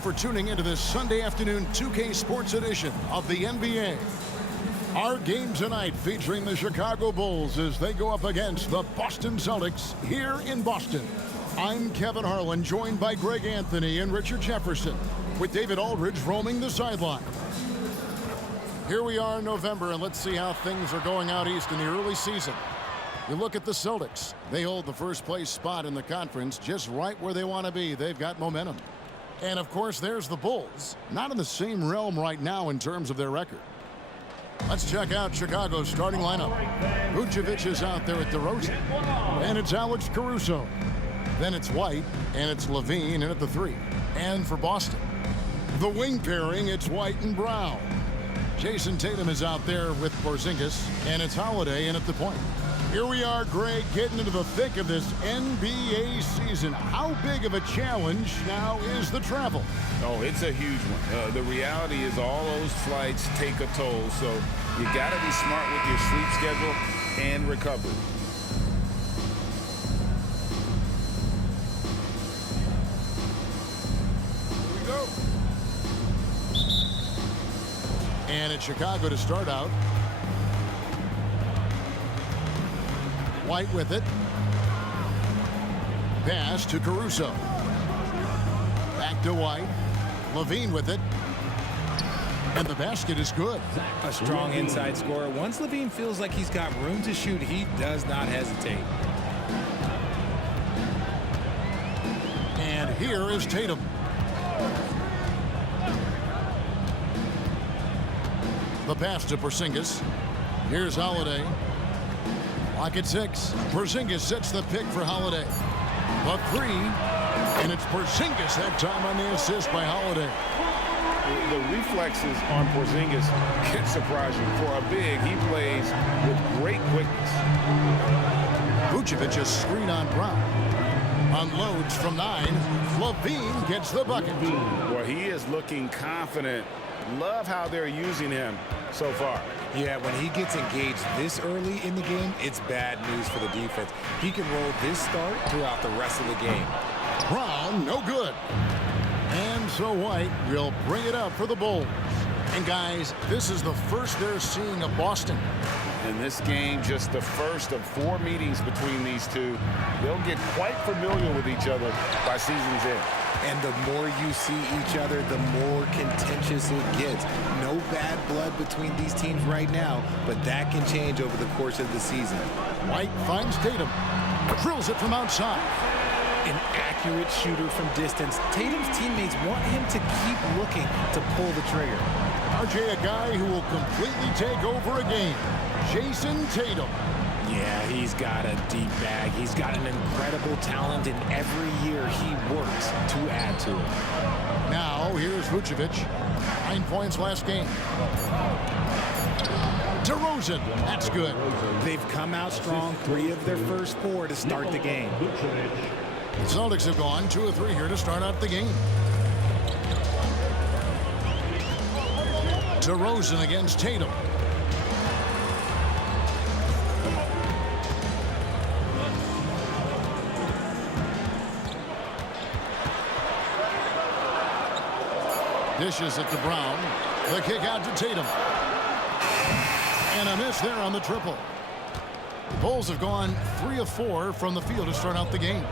For tuning into this Sunday afternoon 2K Sports edition of the NBA. Our game tonight featuring the Chicago Bulls as they go up against the Boston Celtics here in Boston. I'm Kevin Harlan, joined by Greg Anthony and Richard Jefferson, with David Aldridge roaming the sideline. Here we are in November, and let's see how things are going out east in the early season. You look at the Celtics. They hold the first place spot in the conference just right where they want to be. They've got momentum. And, of course, there's the Bulls. Not in the same realm right now in terms of their record. Let's check out Chicago's starting lineup. Vucevic is out there at DeRozan. And it's Alex Caruso. Then it's White, and it's Levine in at the 3. And for Boston, the wing pairing, it's White and Brown. Jason Tatum is out there with Porzingis, and it's Holiday in at the point. Here we are, Greg, getting into the thick of this NBA season. How big of a challenge now is the travel? Oh, it's a huge one. The reality is all those flights take a toll, so you got to be smart with your sleep schedule and recovery. Here we go. And it's Chicago to start out. White with it. Pass to Caruso. Back to White. Levine with it. And the basket is good. A strong inside scorer. Once Levine feels like he's got room to shoot, he does not hesitate. And here is Tatum. The pass to Porzingis. Here's Holiday. Lock at 6. Porzingis sets the pick for Holiday. The 3. And it's Porzingis that time on the assist by Holiday. The reflexes on Porzingis can surprise you. For a big, he plays with great quickness. Vucevic a screen on Brown. Unloads from 9. Levine gets the bucket. Well, he is looking confident. Love how they're using him so far. Yeah, when he gets engaged this early in the game, it's bad news for the defense. He can roll this start throughout the rest of the game. Brown, no good. And so White will bring it up for the Bulls. And guys, this is the first they're seeing of Boston. In this game, just the first of 4 meetings between these two. They'll get quite familiar with each other by season's end. And the more you see each other, the more contentious it gets. No bad blood between these teams right now, but that can change over the course of the season. White finds Tatum. Drills it from outside. An accurate shooter from distance. Tatum's teammates want him to keep looking to pull the trigger. RJ, a guy who will completely take over a game. Jason Tatum. Yeah, he's got a deep bag. He's got an incredible talent, and every year he works to add to it. Now, here's Vucevic. 9 points last game. DeRozan, that's good. They've come out strong, 3 of their first 4 to start the game. The Celtics have gone 2 of 3 here to start out the game. DeRozan against Tatum. Dishes it to Brown. The kick out to Tatum. And a miss there on the triple. The Bulls have gone 3 of 4 from the field to start out the game.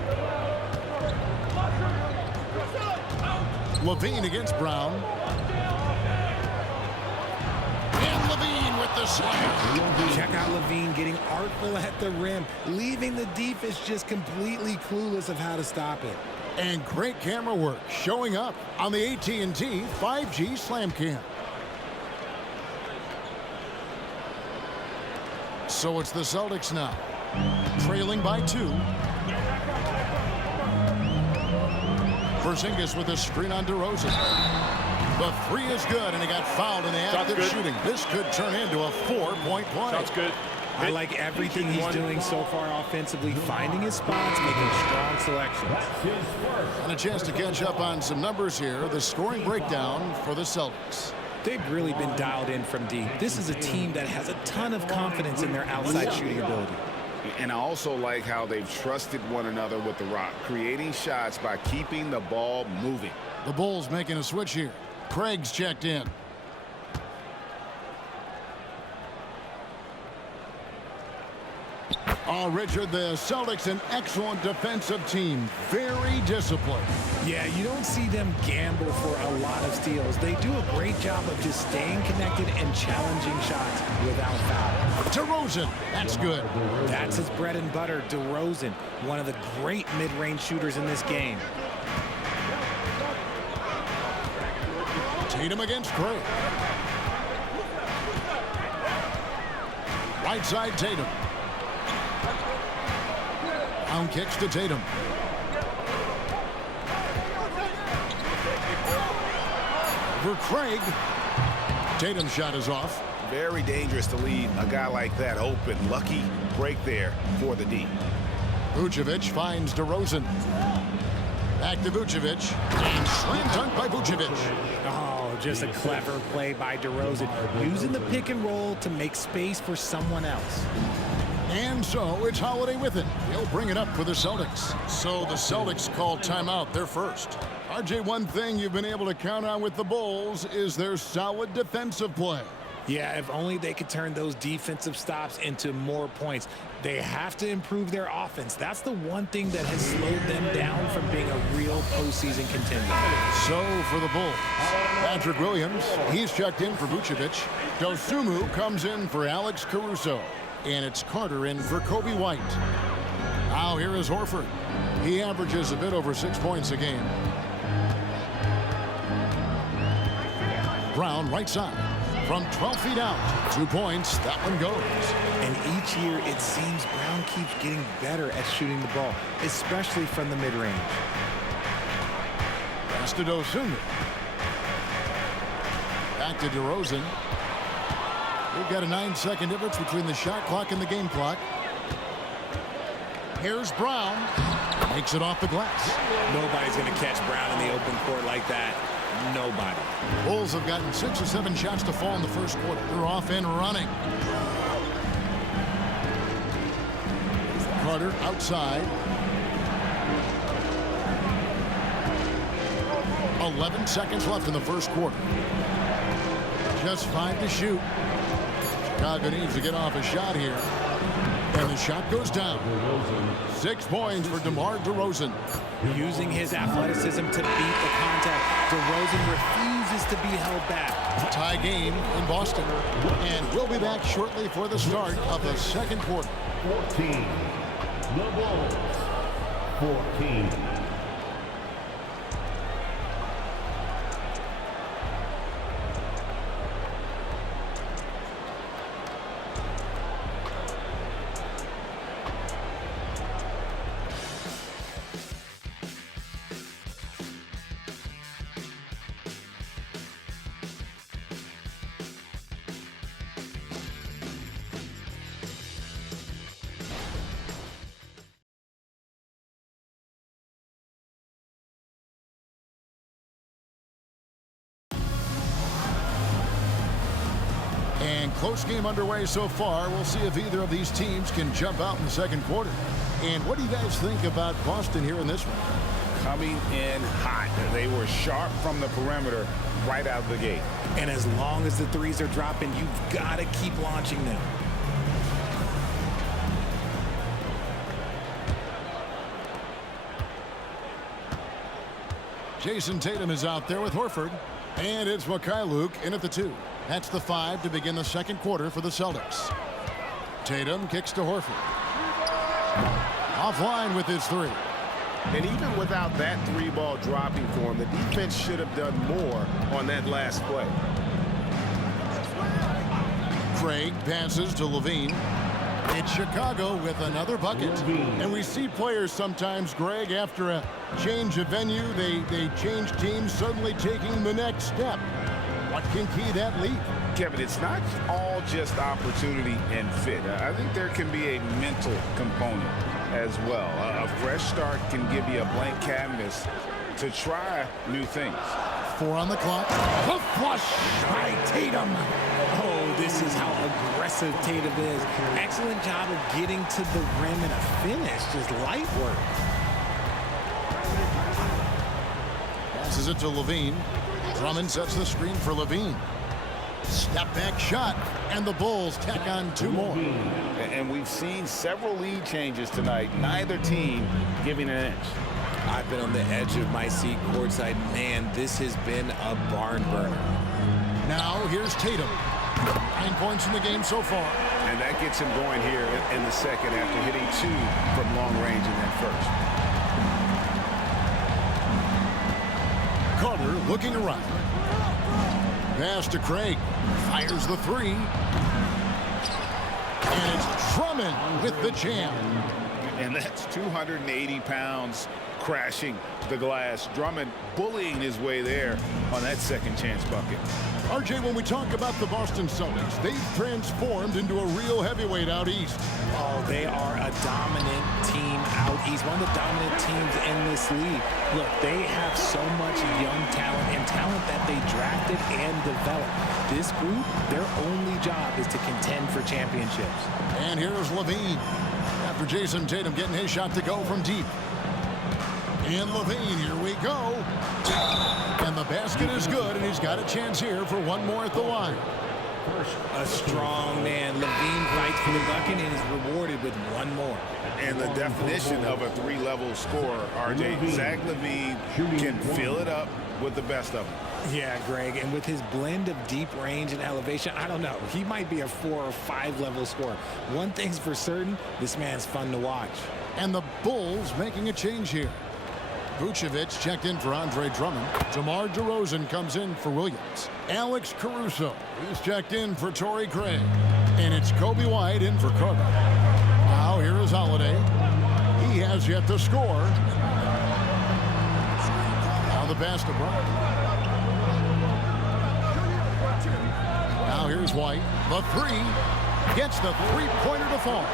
Levine against Brown. And Levine with the slam. Check out Levine getting artful at the rim, leaving the defense just completely clueless of how to stop it. And great camera work showing up on the AT&T 5G Slam Cam. So it's the Celtics now, trailing by 2. Porzingis with a screen on DeRozan. The 3 is good, and he got fouled in the act of shooting. This could turn into a 4-point play. That's good. I like everything he's doing so far offensively, finding his spots, making strong selections. And a chance to catch up on some numbers here. The scoring breakdown for the Celtics. They've really been dialed in from deep. This is a team that has a ton of confidence in their outside shooting ability. And I also like how they've trusted one another with the rock, creating shots by keeping the ball moving. The Bulls making a switch here. Craig's checked in. Oh, Richard, the Celtics, an excellent defensive team. Very disciplined. Yeah, you don't see them gamble for a lot of steals. They do a great job of just staying connected and challenging shots without foul. DeRozan, that's good. That's his bread and butter, DeRozan, one of the great mid-range shooters in this game. Tatum against Craig. Right side, Tatum. Down kicks to Tatum. For Craig. Tatum's shot is off. Very dangerous to leave a guy like that open. Lucky break there for the D. Vucevic finds DeRozan. Back to Vucevic. And slam dunk by Vucevic. Oh, just a clever play by DeRozan, using the pick and roll to make space for someone else. And so it's Holiday with it. He'll bring it up for the Celtics. So the Celtics call timeout. They're first. RJ, one thing you've been able to count on with the Bulls is their solid defensive play. Yeah, if only they could turn those defensive stops into more points. They have to improve their offense. That's the one thing that has slowed them down from being a real postseason contender. So for the Bulls, Patrick Williams, he's checked in for Vucevic. Dosunmu comes in for Alex Caruso. And it's Carter in for Kobe White. Now here is Horford. He averages a bit over 6 points a game. Brown right side. From 12 feet out. 2 points. That one goes. And each year it seems Brown keeps getting better at shooting the ball, especially from the mid-range. Pass to Dosunmu. Back to DeRozan. We've got a 9-second difference between the shot clock and the game clock. Here's Brown. Makes it off the glass. Nobody's going to catch Brown in the open court like that. Nobody. Bulls have gotten 6 or 7 shots to fall in the first quarter. They're off and running. Carter outside. 11 seconds left in the first quarter. Just 5 to shoot. Chicago needs to get off a shot here. And the shot goes down. 6 points for DeMar DeRozan. Using his athleticism to beat the contact, DeRozan refuses to be held back. Tie game in Boston. And we'll be back shortly for the start of the second quarter. 14. The Bulls. 14. And close game underway so far. We'll see if either of these teams can jump out in the second quarter. And what do you guys think about Boston here in this one? Coming in hot. They were sharp from the perimeter right out of the gate. And as long as the threes are dropping, you've got to keep launching them. Jason Tatum is out there with Horford. And it's Mikhailuk in at the 2. That's the 5 to begin the second quarter for the Celtics. Tatum kicks to Horford. Offline with his 3. And even without that 3-ball dropping for him, the defense should have done more on that last play. Craig passes to Levine. It's Chicago with another bucket. And we see players sometimes, Greg, after a change of venue, they change teams, suddenly taking the next step. What can key that lead? Kevin, it's not all just opportunity and fit. I think there can be a mental component as well. A fresh start can give you a blank canvas to try new things. 4 on the clock. The flush by Tatum. Oh, this is how aggressive Tatum is. Excellent job of getting to the rim and a finish. Just light work. Passes it to Levine. Drummond sets the screen for Levine. Step back shot, and the Bulls tack on 2 more. And we've seen several lead changes tonight. Neither team giving an inch. I've been on the edge of my seat courtside. Man, this has been a barn burner. Now here's Tatum. 9 points in the game so far. And that gets him going here in the second after hitting 2 from long range in that first. Carter looking around. Pass to Craig. Fires the 3. And it's Drummond with the jam. And that's 280 pounds crashing the glass. Drummond bullying his way there on that second chance bucket. RJ, when we talk about the Boston Celtics, they've transformed into a real heavyweight out east. Oh, they are a dominant team out east. One of the dominant teams in this league. Look, they have so much young talent and talent that they drafted and developed. This group, their only job is to contend for championships. And here's Levine. After Jason Tatum getting his shot to go from deep. And Levine, here we go. And the basket is good, and he's got a chance here for 1 more at the line. A strong man. Levine fights for the bucket and is rewarded with 1 more. And the definition of a 3-level scorer, RJ. Zach Levine can fill it up with the best of them. Yeah, Greg, and with his blend of deep range and elevation, I don't know. He might be a 4 or 5 level scorer. One thing's for certain, this man's fun to watch. And the Bulls making a change here. Vucevic checked in for Andre Drummond. DeMar DeRozan comes in for Williams. Alex Caruso is checked in for Torrey Craig. And it's Kobe White in for Carter. Now here is Holiday. He has yet to score. Now the pass to Brown. Now here's White. The 3 gets the 3-pointer to fall.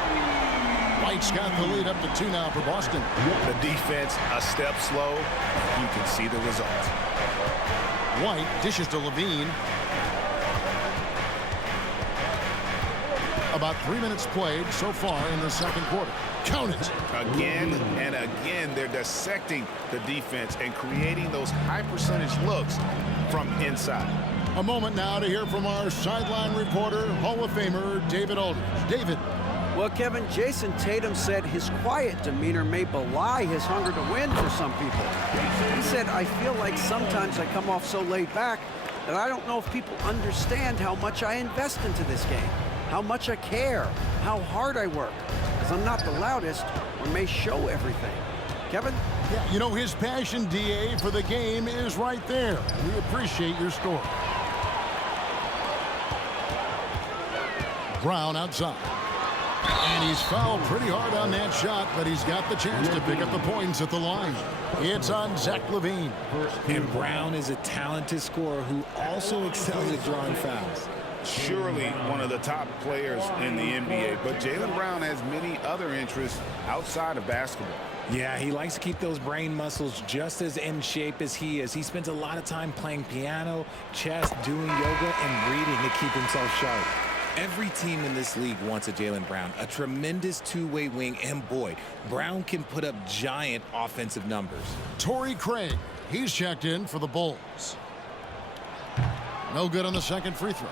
White's got the lead up to 2 now for Boston. The defense a step slow. You can see the result. White dishes to Levine. About 3 minutes played so far in the second quarter. Count it. Again and again, they're dissecting the defense and creating those high percentage looks from inside. A moment now to hear from our sideline reporter, Hall of Famer David Aldridge. David. Well, Kevin, Jason Tatum said his quiet demeanor may belie his hunger to win for some people. He said, I feel like sometimes I come off so laid back that I don't know if people understand how much I invest into this game, how much I care, how hard I work, because I'm not the loudest or may show everything. Kevin? Yeah, you know, his passion, DA, for the game is right there. We appreciate your story. Brown outside. And he's fouled pretty hard on that shot, but he's got the chance to pick up the points at the line. It's on Zach Levine. And Brown is a talented scorer who also excels at drawing fouls. Surely one of the top players in the NBA, but Jaylen Brown has many other interests outside of basketball. Yeah, he likes to keep those brain muscles just as in shape as he is. He spends a lot of time playing piano, chess, doing yoga, and reading to keep himself sharp. Every team in this league wants a Jaylen Brown, a tremendous two-way wing, and boy, Brown can put up giant offensive numbers. Torrey Craig, he's checked in for the Bulls. No good on the second free throw.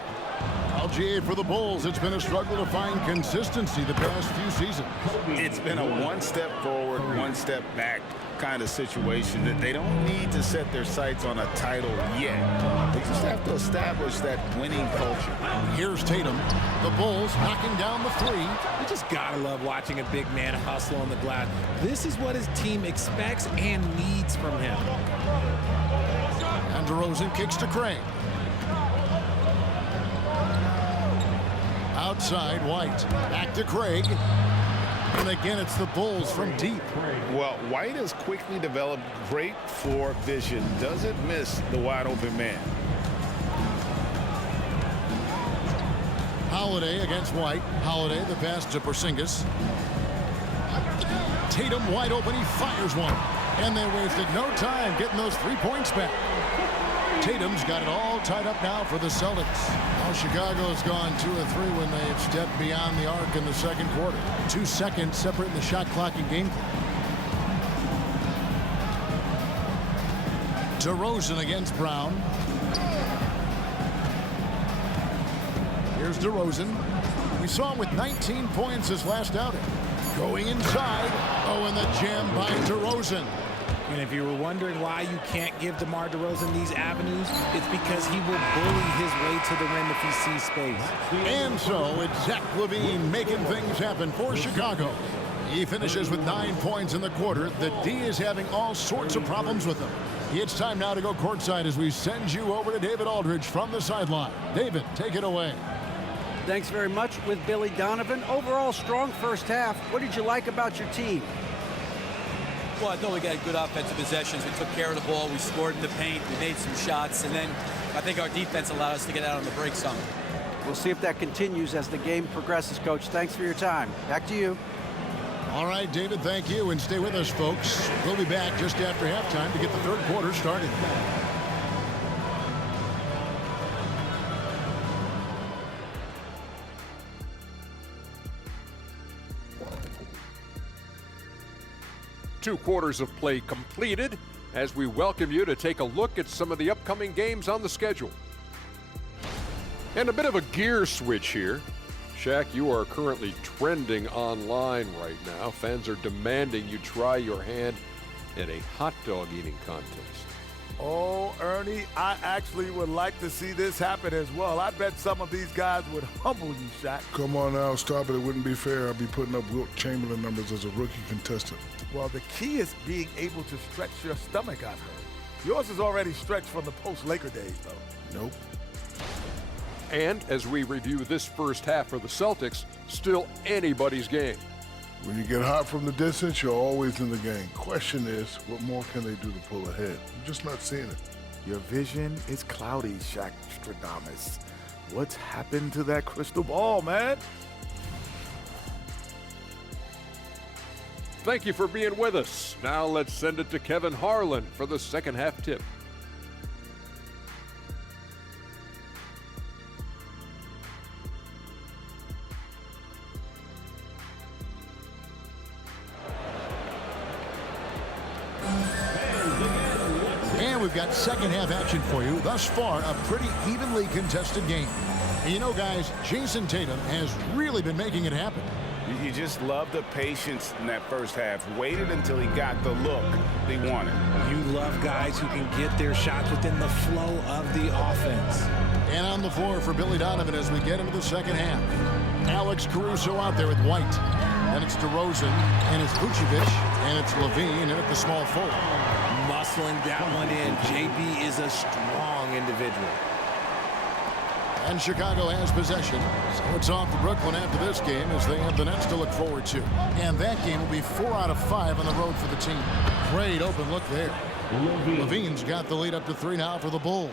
LGA for the Bulls. It's been a struggle to find consistency the past few seasons. It's been a 1 step forward, 1 step back kind of situation that they don't need to set their sights on a title yet. They just have to establish that winning culture. Here's Tatum. The Bulls knocking down the 3. You just gotta love watching a big man hustle on the glass. This is what his team expects and needs from him. And DeRozan kicks to Craig. Outside, White. Back to Craig. And again, it's the Bulls from deep. Well, White has quickly developed great floor vision. Doesn't miss the wide open man. Holiday against White. Holiday, the pass to Porzingis. Tatum wide open. He fires one. And they wasted no time getting those 3 points back. Tatum's got it all tied up now for the Celtics. Now Chicago's gone 2 of 3 when they have stepped beyond the arc in the second quarter. 2 seconds separating the shot clock and game clock. DeRozan against Brown. Here's DeRozan. We saw him with 19 points his last outing. Going inside. Oh, and the jam by DeRozan. And if you were wondering why you can't give DeMar DeRozan these avenues, it's because he will bully his way to the rim if he sees space. And so it's Zach LaVine making things happen for Chicago. He finishes with 9 points in the quarter. The D is having all sorts of problems with him. It's time now to go courtside as we send you over to David Aldridge from the sideline. David, take it away. Thanks very much with Billy Donovan. Overall, strong first half. What did you like about your team? Well, I thought we got good offensive possessions. We took care of the ball. We scored in the paint. We made some shots. And then I think our defense allowed us to get out on the break some. We'll see if that continues as the game progresses, Coach. Thanks for your time. Back to you. All right, David, thank you. And stay with us, folks. We'll be back just after halftime to get the third quarter started. Two quarters of play completed as we welcome you to take a look at some of the upcoming games on the schedule. And a bit of a gear switch here. Shaq, you are currently trending online right now. Fans are demanding you try your hand at a hot dog eating contest. Oh, Ernie, I actually would like to see this happen as well. I bet some of these guys would humble you, Shaq. Come on now, stop it. It wouldn't be fair. I'd be putting up Wilt Chamberlain numbers as a rookie contestant. Well, the key is being able to stretch your stomach, I've heard. Yours is already stretched from the post-Laker days, though. Nope. And as we review this first half for the Celtics, still anybody's game. When you get hot from the distance, you're always in the game. Question is, what more can they do to pull ahead? I'm just not seeing it. Your vision is cloudy, Shaq Stradamus. What's happened to that crystal ball, man? Thank you for being with us. Now let's send it to Kevin Harlan for the second half tip. And we've got second half action for you. Thus far, a pretty evenly contested game. And you know, guys, Jason Tatum has really been making it happen. You just love the patience in that first half. Waited until he got the look he wanted. You love guys who can get their shots within the flow of the offense. And on the floor for Billy Donovan as we get into the second half. Alex Caruso out there with White. Then it's DeRozan, and it's Vucevic, and it's LaVine, and at the small forward. Muscling that one in. JB is a strong individual. And Chicago has possession. So it's off to Brooklyn after this game as they have the Nets to look forward to. And that game will be 4 out of 5 on the road for the team. Great open look there. LaVine's got the lead up to 3 now for the Bulls.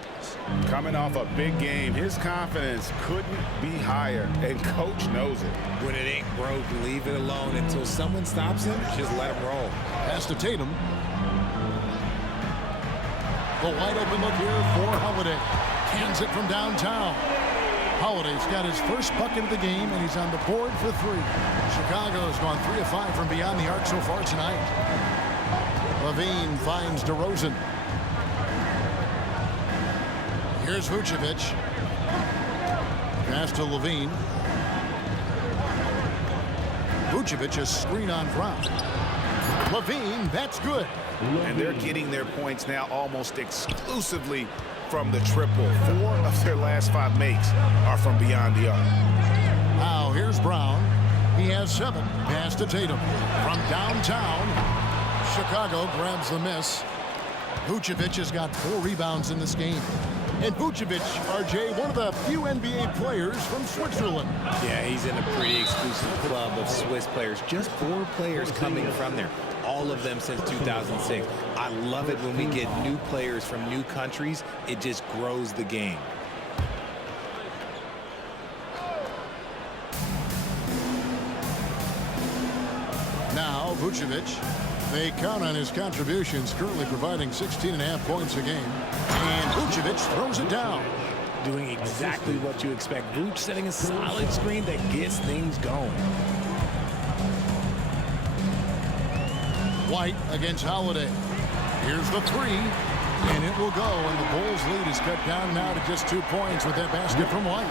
Coming off a big game, his confidence couldn't be higher, and Coach knows it. When it ain't broke, leave it alone until someone stops him. Just let him roll. Pass to Tatum. The wide open look here for Holiday. Cans it from downtown. Holiday's got his first bucket of the game, and he's on the board for 3. Chicago's gone 3 of 5 from beyond the arc so far tonight. LaVine finds DeRozan. Here's Vucevic. Pass to LaVine. Vucevic a screen on Brown. LaVine, that's good. And they're getting their points now almost exclusively from the triple. 4 of their last 5 makes are from beyond the arc. Now here's Brown. He has 7. Pass to Tatum. From downtown, Chicago grabs the miss. Vucevic has got 4 rebounds in this game. And Vucevic, RJ, one of the few NBA players from Switzerland. Yeah, he's in a pretty exclusive club of Swiss players. Just 4 players coming from there. All of them since 2006. I love it when we get new players from new countries. It just grows the game. Now Vucevic They count on his contributions, currently providing 16.5 points a game. And Vucevic throws it down. Doing exactly what you expect. Vooch setting a solid screen that gets things going. White against Holiday. Here's the three, and it will go, and the Bulls lead is cut down now to just 2 points with that basket from White.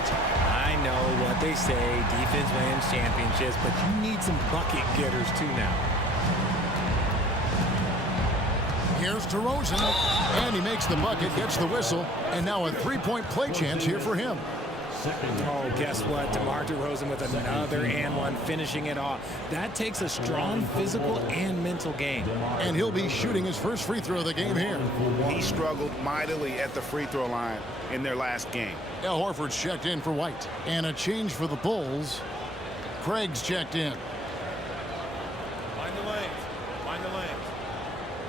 I know what they say, defense wins championships, but you need some bucket getters too now. Here's DeRozan, and he makes the bucket, gets the whistle, and now a three-point play chance here for him. Oh, guess what? DeMar DeRozan with another and one, finishing it off. That takes a strong physical and mental game. And he'll be shooting his first free throw of the game here. He struggled mightily at the free throw line in their last game. Al Horford's checked in for White. And a change for the Bulls. Craig's checked in. Mind the lanes. Mind the lanes.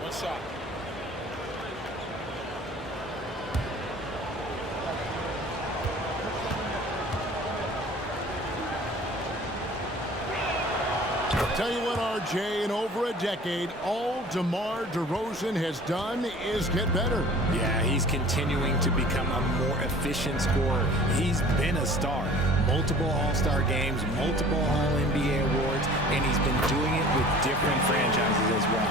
One shot. Tell you what, RJ, in over a decade, all DeMar DeRozan has done is get better. Yeah, he's continuing to become a more efficient scorer. He's been a star. Multiple All-Star games, multiple All-NBA awards, and he's been doing it with different franchises as well.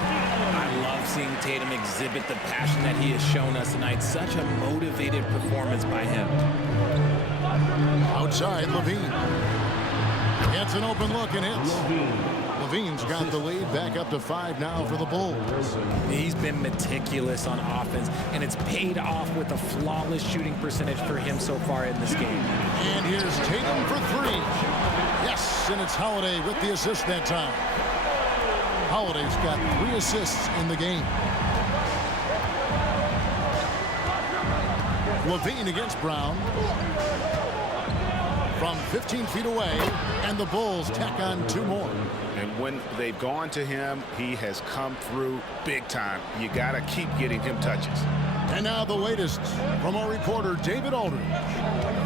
I love seeing Tatum exhibit the passion that he has shown us tonight. Such a motivated performance by him. Outside, Levine. Gets an open look and hits. Levine's got the lead back up to 5 now for the Bulls. He's been meticulous on offense, and it's paid off with a flawless shooting percentage for him so far in this game. And here's Tatum for 3. Yes, and it's Holiday with the assist that time. Holiday's got 3 assists in the game. Levine against Brown. From 15 feet away, and the Bulls tack on 2 more. And when they've gone to him, he has come through big time. You got to keep getting him touches. And now the latest from our reporter, David Aldridge.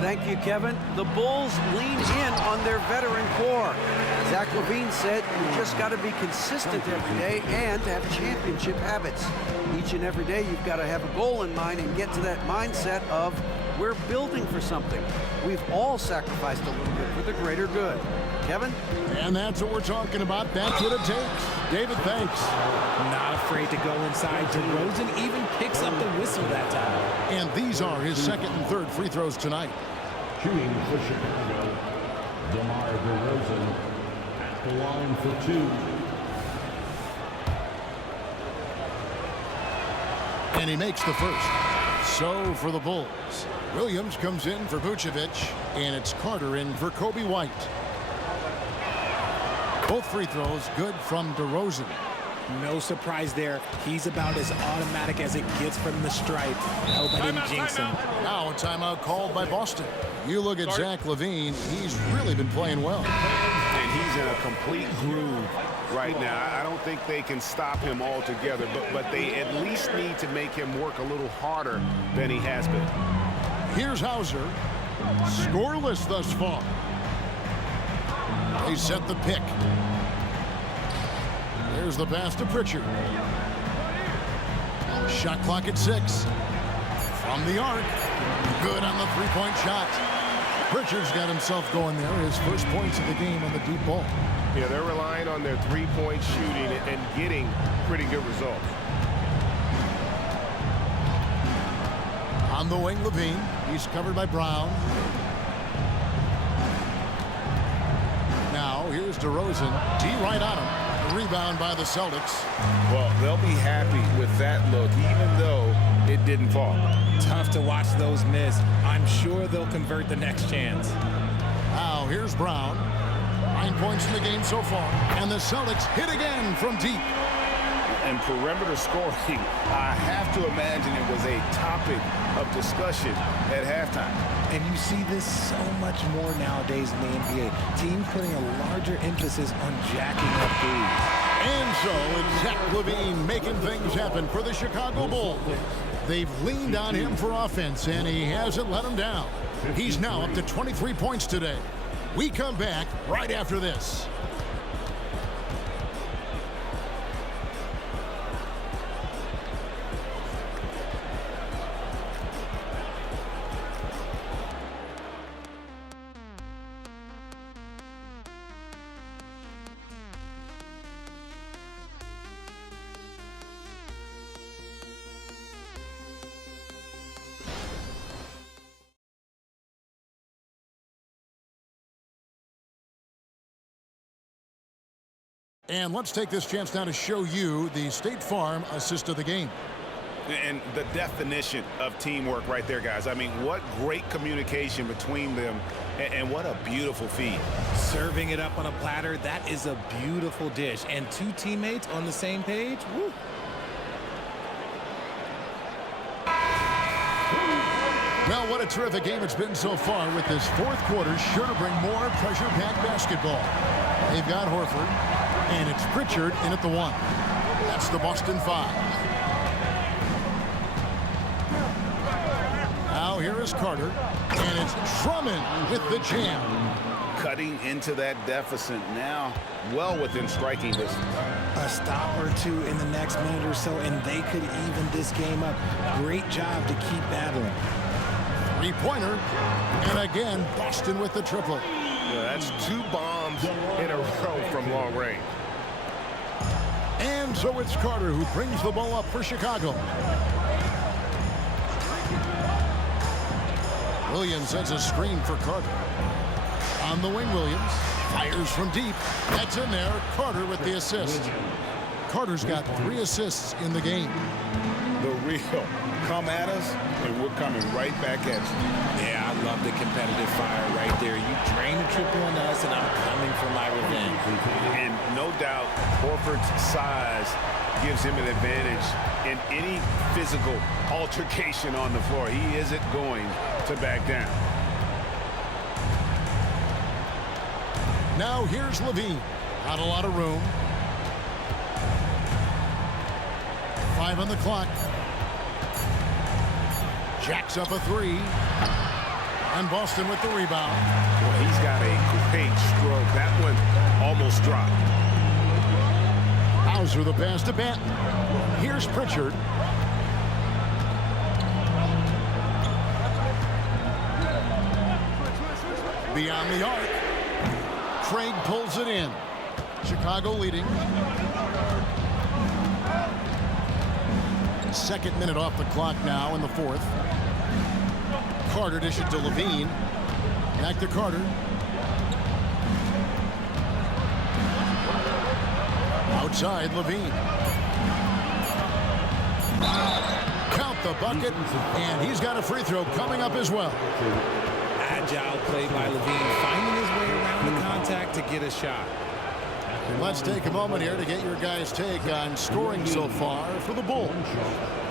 Thank you, Kevin. The Bulls lean in on their veteran core. Zach LaVine said you just got to be consistent every day and have championship habits. Each and every day you've got to have a goal in mind and get to that mindset of we're building for something. We've all sacrificed a little bit for the greater good. Kevin? And that's what we're talking about. That's what it takes. David, thanks. Not afraid to go inside. DeRozan even picks up the whistle that time. And these are his second and third free throws tonight. Shooting for Chicago, DeMar DeRozan at the line for 2. And he makes the first. So for the Bulls, Williams comes in for Vucevic, and it's Carter in for Kobe White. Both free throws good from DeRozan. No surprise there. He's about as automatic as it gets from the stripe. I hope I didn't jinx him. Now a timeout called by Boston. You look at Zach LaVine, he's really been playing well. And he's in a complete groove right now. I don't think they can stop him altogether, but they at least need to make him work a little harder than he has been. Here's Hauser. Scoreless thus far. They set the pick. There's the pass to Pritchard. Shot clock at 6. From the arc. Good on the three-point shot. Pritchard's got himself going there. His first points of the game on the deep ball. Yeah, they're relying on their three-point shooting and getting pretty good results. On the wing, Levine. He's covered by Brown. Now, here's DeRozan. D right on him. Rebound by the Celtics. Well, they'll be happy with that look, even though it didn't fall. Tough to watch those miss. I'm sure they'll convert the next chance. Now, here's Brown. 9 points in the game so far. And the Celtics hit again from deep. And perimeter scoring, I have to imagine it was a topic of discussion at halftime. And you see this so much more nowadays in the NBA. Teams putting a larger emphasis on jacking up threes. And so it's Zach LaVine making things happen for the Chicago Bulls. They've leaned on him for offense, and he hasn't let them down. He's now up to 23 points today. We come back right after this. And let's take this chance now to show you the State Farm assist of the game. And the definition of teamwork right there, guys. I mean, what great communication between them, and what a beautiful feed. Serving it up on a platter, that is a beautiful dish. And two teammates on the same page, woo. Well, what a terrific game it's been so far, with this fourth quarter sure to bring more pressure-packed basketball. They've got Horford, and it's Pritchard in at the 1. That's the Boston 5. Now here is Carter, and it's Drummond with the jam. Cutting into that deficit now, well within striking distance. A stop or two in the next minute or so, and they could even this game up. Great job to keep battling. Three-pointer, and again, Boston with the triple. Yeah, that's 2 bombs in a row from long range. And so it's Carter who brings the ball up for Chicago. Williams sets a screen for Carter. On the wing, Williams fires from deep. That's in there. Carter with the assist. Carter's got 3 assists in the game. The real come at us, and we're coming right back at you. Yeah, I love the competitive fire right there. You drain a triple on us, and I'm coming for my revenge. And no doubt, Horford's size gives him an advantage in any physical altercation on the floor. He isn't going to back down. Now here's Levine. Not a lot of room. 5 on the clock. Jacks up a 3. And Boston with the rebound. Well, he's got a great stroke. That one almost dropped. Hauser the pass to Benton. Here's Pritchard. Beyond the arc. Craig pulls it in. Chicago leading. Second minute off the clock now in the fourth. Carter dishes to Levine. Back to Carter. Outside, Levine. Count the bucket, and he's got a free throw coming up as well. Agile play by Levine, finding his way around the contact to get a shot. Let's take a moment here to get your guys' take on scoring so far for the Bulls.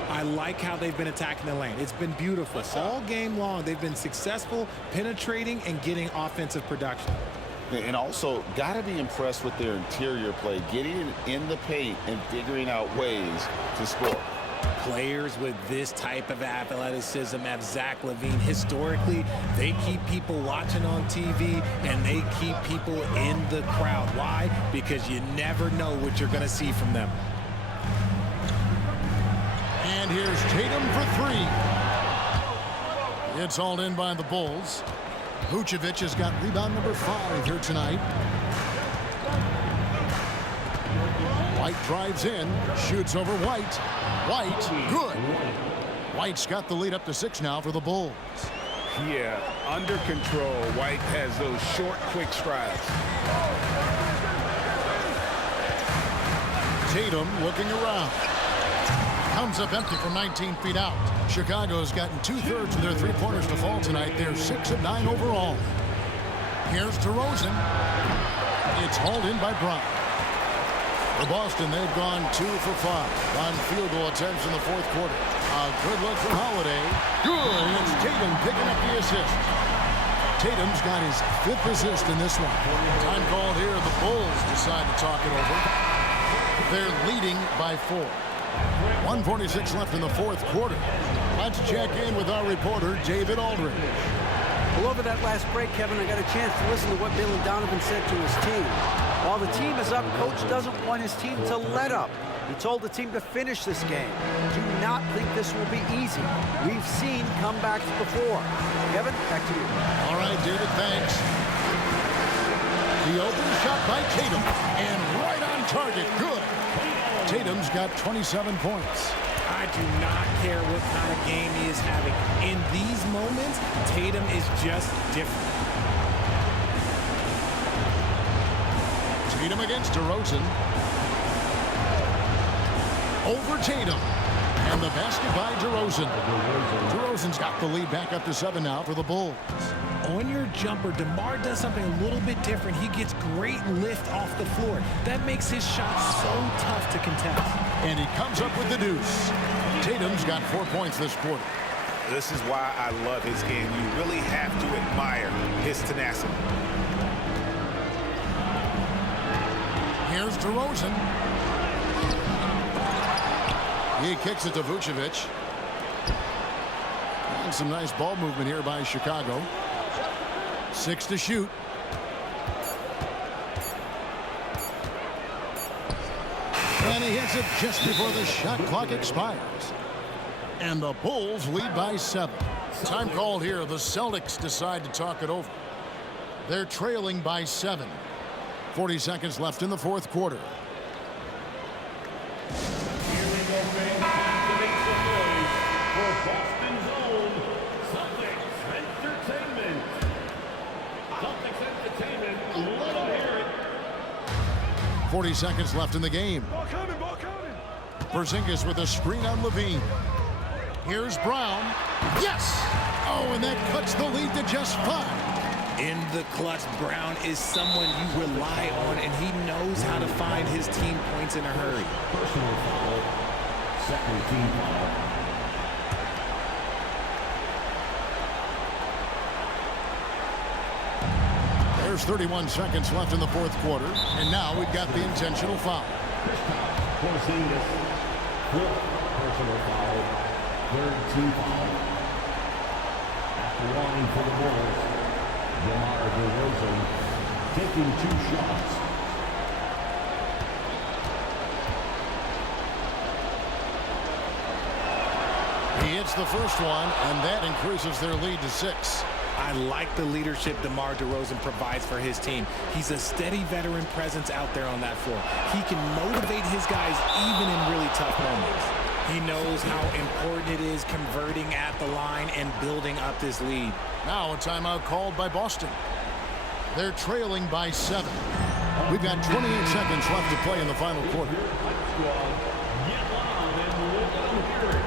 I like how they've been attacking the lane. It's been beautiful. All game long, they've been successful penetrating and getting offensive production. And also, got to be impressed with their interior play, getting in the paint and figuring out ways to score. Players with this type of athleticism have Zach LaVine. Historically, they keep people watching on TV, and they keep people in the crowd. Why? Because you never know what you're going to see from them. And here's Tatum for 3. It's hauled in by the Bulls. Vucevic has got rebound number 5 here tonight. White drives in, shoots over White. White, good. White's got the lead up to 6 now for the Bulls. Yeah, under control. White has those short, quick strides. Tatum looking around. Comes up empty from 19 feet out. Chicago's gotten 2/3 of their three-pointers to fall tonight. They're 6 of 9 overall. Here's DeRozan. It's hauled in by Bryant. For Boston, they've gone 2 for 5 on field goal attempts in the fourth quarter. A good look from Holiday. Good. And it's Tatum picking up the assist. Tatum's got his 5th assist in this one. Time called here. The Bulls decide to talk it over. They're leading by 4. 1:46 left in the fourth quarter. Let's check in with our reporter, David Aldridge. Well, over that last break, Kevin, I got a chance to listen to what Bill and Donovan said to his team. While the team is up, Coach doesn't want his team to let up. He told the team to finish this game. Do not think this will be easy. We've seen comebacks before. Kevin, back to you. All right, David, thanks. The open shot by Tatum, and right on target. Good. Tatum's got 27 points. I do not care what kind of game he is having. In these moments, Tatum is just different. Tatum against DeRozan. Over Tatum. And the basket by DeRozan. DeRozan's got the lead back up to 7 now for the Bulls. On your jumper, DeMar does something a little bit different. He gets great lift off the floor. That makes his shot so tough to contest. And he comes up with the deuce. Tatum's got 4 points this quarter. This is why I love his game. You really have to admire his tenacity. Here's DeRozan. He kicks it to Vucevic. And some nice ball movement here by Chicago. 6 to shoot. And he hits it just before the shot clock expires. And the Bulls lead by 7. Time called here. The Celtics decide to talk it over. They're trailing by 7. 40 seconds left in the fourth quarter. Here we go, fans. To make the noise for Boston's own Celtics Entertainment. Celtics Entertainment, let them hear it. 40 seconds left in the game. Ball coming, ball coming. Porzingis with a screen on Levine. Here's Brown. Yes! Oh, and that cuts the lead to just 5. In the clutch, Brown is someone you rely on, and he knows how to find his team points in a hurry. Personal foul. Second team foul. There's 31 seconds left in the fourth quarter, and now we've got the intentional foul. Porzingis. Fourth personal foul. Third team foul. At the line for the Bulls. DeMar DeRozan taking 2 shots. He hits the first one, and that increases their lead to 6. I like the leadership DeMar DeRozan provides for his team. He's a steady veteran presence out there on that floor. He can motivate his guys even in really tough moments. He knows how important it is converting at the line and building up this lead. Now a timeout called by Boston. They're trailing by 7. We've got 28 seconds left to play in the final quarter. Get loud and let them hear it.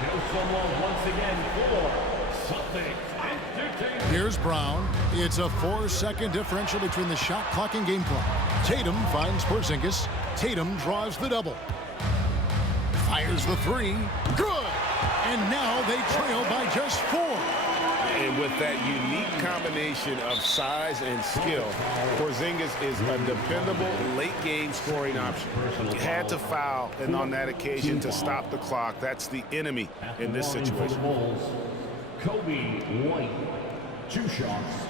Show some love once again for Celtics Entertainment. Here's Brown. It's a 4-second differential between the shot clock and game clock. Tatum finds Porzingis. Tatum draws the double. Fires the 3. Good! And now they trail by just 4. And with that unique combination of size and skill, Porzingis is a dependable late-game scoring option. He had to foul, and on that occasion, to stop the clock. That's the enemy in this situation. Kobe White, 2 shots.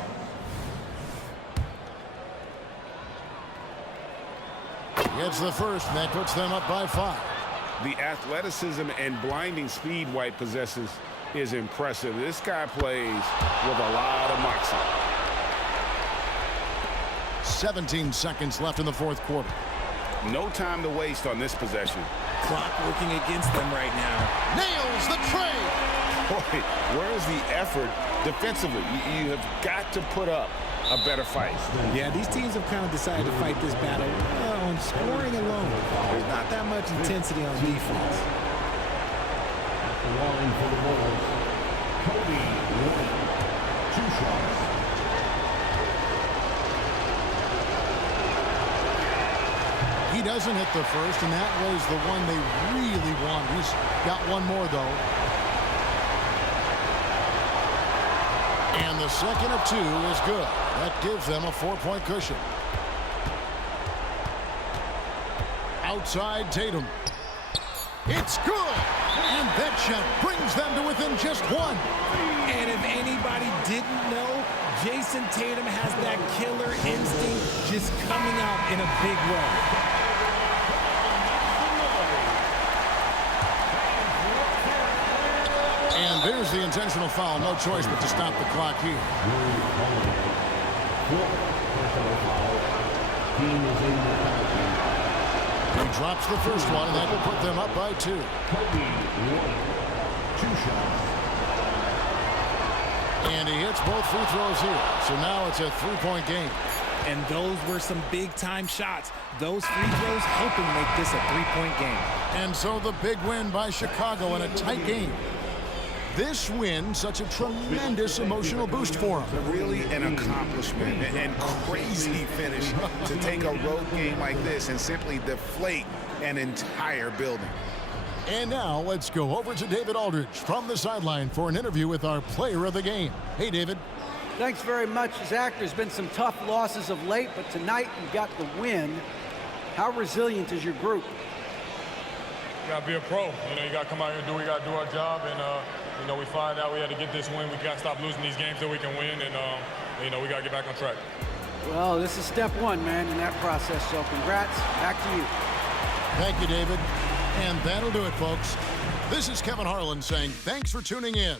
Gets the first, and that puts them up by 5. The athleticism and blinding speed White possesses is impressive. This guy plays with a lot of moxie. 17 seconds left in the fourth quarter. No time to waste on this possession. Clock working against them right now. Nails the tray! Boy, where's the effort defensively? You have got to put up a better fight. Yeah, these teams have kind of decided to fight this battle on scoring alone. There's not that much intensity on defense. The line for the Bulls. Kobe White, 2 shots. He doesn't hit the first, and that was the one they really wanted. He's got one more, though. And the second of 2 is good. That gives them a 4-point cushion. Outside Tatum. It's good! And that shot brings them to within just 1. And if anybody didn't know, Jason Tatum has that killer instinct just coming out in a big way. And there's the intentional foul. No choice but to stop the clock here. He drops the first one, and that will put them up by 2. Kobe White, 2 shots. And he hits both free throws here. So now it's a 3-point game. And those were some big-time shots. Those free throws helping make this a three-point game. And so the big win by Chicago in a tight game. This win, such a tremendous emotional boost for them. Really an accomplishment and crazy finish to take a road game like this and simply deflate an entire building. And now let's go over to David Aldridge from the sideline for an interview with our player of the game. Hey, David. Thanks very much, Zach. There's been some tough losses of late, but tonight you got the win. How resilient is your group? You got to be a pro. You got to come out here and do our job. And, we find out we had to get this win. We got to stop losing these games so we can win. And, we got to get back on track. Well, this is step one, man, in that process. So congrats. Back to you. Thank you, David. And that'll do it, folks. This is Kevin Harlan saying thanks for tuning in.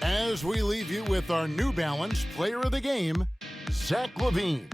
As we leave you with our New Balance Player of the Game, Zach LaVine.